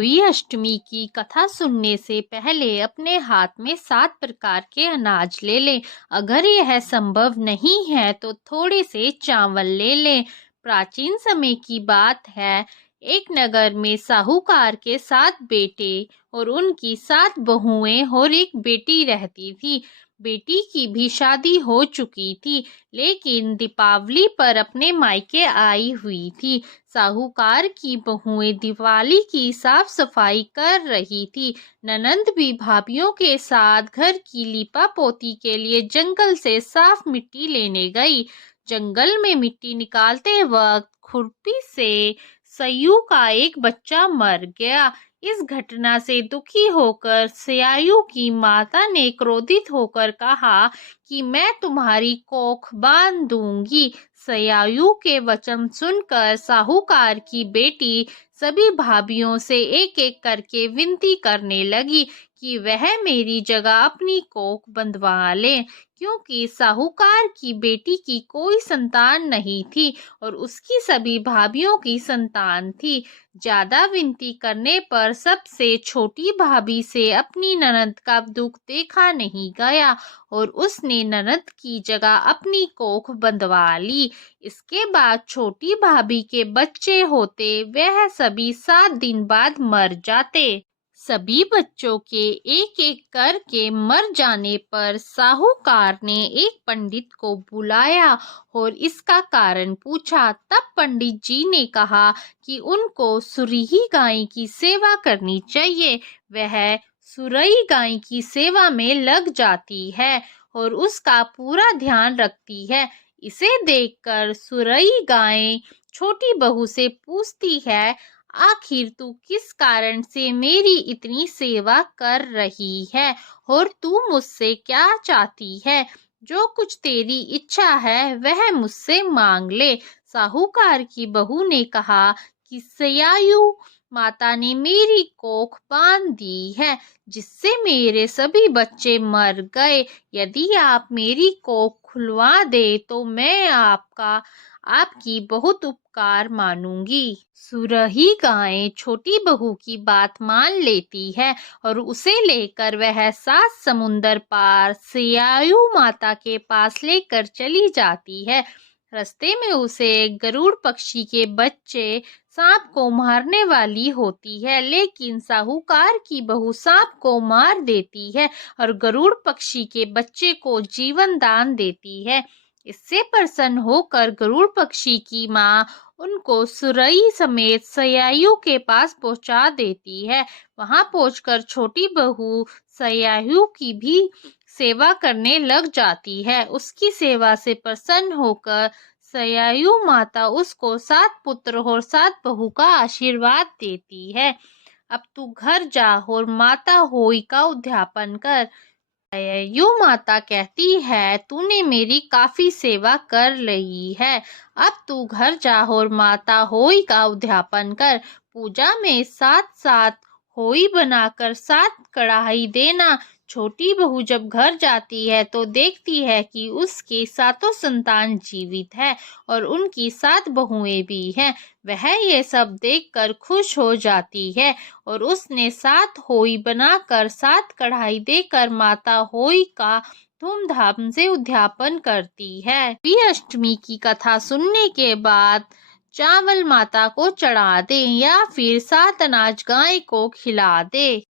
होली अष्टमी की कथा सुनने से पहले अपने हाथ में 7 प्रकार के अनाज ले लें। अगर यह संभव नहीं है तो थोड़े से चावल ले लें। प्राचीन समय की बात है, एक नगर में साहूकार के 7 बेटे और उनकी 7 बहुएं और एक बेटी रहती थी। बेटी की भी शादी हो चुकी थी, लेकिन दीपावली पर अपने मायके आई हुई थी। साहूकार की बहुएं दिवाली की साफ सफाई कर रही थी। ननंद भी भाभीियों के साथ घर की लीपा पोती के लिए जंगल से साफ मिट्टी लेने गई। जंगल में मिट्टी निकालते वक्त खुरपी से सयू का एक बच्चा मर गया। इस घटना से दुखी होकर सयायु की माता ने क्रोधित होकर कहा कि मैं तुम्हारी कोख बांध दूंगी। सयायु के वचन सुनकर साहूकार की बेटी सभी भाभीियों से एक एक करके विनती करने लगी कि वह मेरी जगह अपनी कोख बंधवा ले, क्योंकि साहूकार की बेटी की कोई संतान नहीं थी और उसकी सभी भाभीियों की संतान थी। ज्यादा विनती करने पर सबसे छोटी भाभी से अपनी ननद का दुख देखा नहीं गया और उसने ननद की जगह अपनी कोख बंधवा ली। इसके बाद छोटी भाभी के बच्चे होते, वह सभी 7 दिन बाद मर जाते। सभी बच्चों के एक एक करके मर जाने पर साहूकार ने एक पंडित को बुलाया और इसका कारण पूछा। तब पंडित जी ने कहा कि उनको सुरही गाय की सेवा करनी चाहिए। वह सुरई गाय की सेवा में लग जाती है और उसका पूरा ध्यान रखती है। इसे देखकर सुरई गाय छोटी बहू से पूछती है, आखिर तू किस कारण से मेरी इतनी सेवा कर रही है और तू मुझसे क्या चाहती है? जो कुछ तेरी इच्छा है वह मुझसे मांग ले। साहूकार की बहू ने कहा कि सयायु माता ने मेरी कोख बांध दी है, जिससे मेरे सभी बच्चे मर गए। यदि आप मेरी कोख खुलवा दे तो मैं आपकी बहुत उपकार मानूंगी। सुरही गाय छोटी बहू की बात मान लेती है और उसे लेकर वह 7 समुंदर पार सयायु माता के पास लेकर चली जाती है। रास्ते में उसे गरुड़ पक्षी के बच्चे सांप को मारने वाली होती है, लेकिन साहूकार की बहू सांप को मार देती है और गरुड़ पक्षी के बच्चे को जीवन दान देती है। इससे प्रसन्न होकर गरुड़ पक्षी की माँ उनको सुरई समेत सयायु के पास पहुंचा देती है। वहां पहुंचकर छोटी बहू सयायु की भी सेवा करने लग जाती है। उसकी सेवा से प्रसन्न होकर सयायु माता उसको 7 पुत्र और 7 बहू का आशीर्वाद देती है। अब तू घर जा और माता होई का उद्यापन कर। सयायु माता कहती है, तूने मेरी काफी सेवा कर रही है, अब तू घर जा और माता होई का उद्यापन कर। पूजा में 7 होई बनाकर 7 कढ़ाई देना। छोटी बहू जब घर जाती है तो देखती है कि उसके 7 संतान जीवित है और उनकी 7 बहुएं भी हैं। वह ये सब देखकर खुश हो जाती है और उसने 7 होई बनाकर 7 कढ़ाई देकर माता होई का धूमधाम से उद्यापन करती है। अष्टमी की कथा सुनने के बाद चावल माता को चढ़ा दे या फिर 7 अनाज गाय को खिला दे।